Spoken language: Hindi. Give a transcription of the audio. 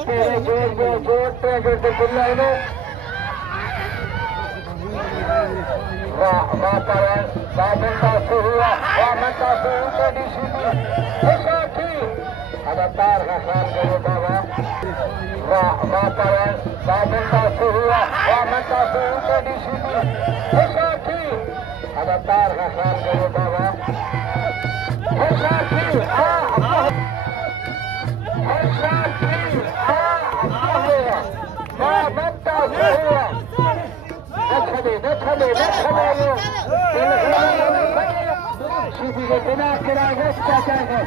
तेरे जोर में जोर पे जो खुला है ना Mumtaz Sohoo Mumtaz Sohoo को डीसीपी हुसैन अदाकार का ख्याल करो बाबा Mumtaz Sohoo Mumtaz Sohoo को डीसीपी हुसैन अदाकार का ख्याल करो बाबा Mumtaz Sohoo Sheedi को बिना किराए रखता है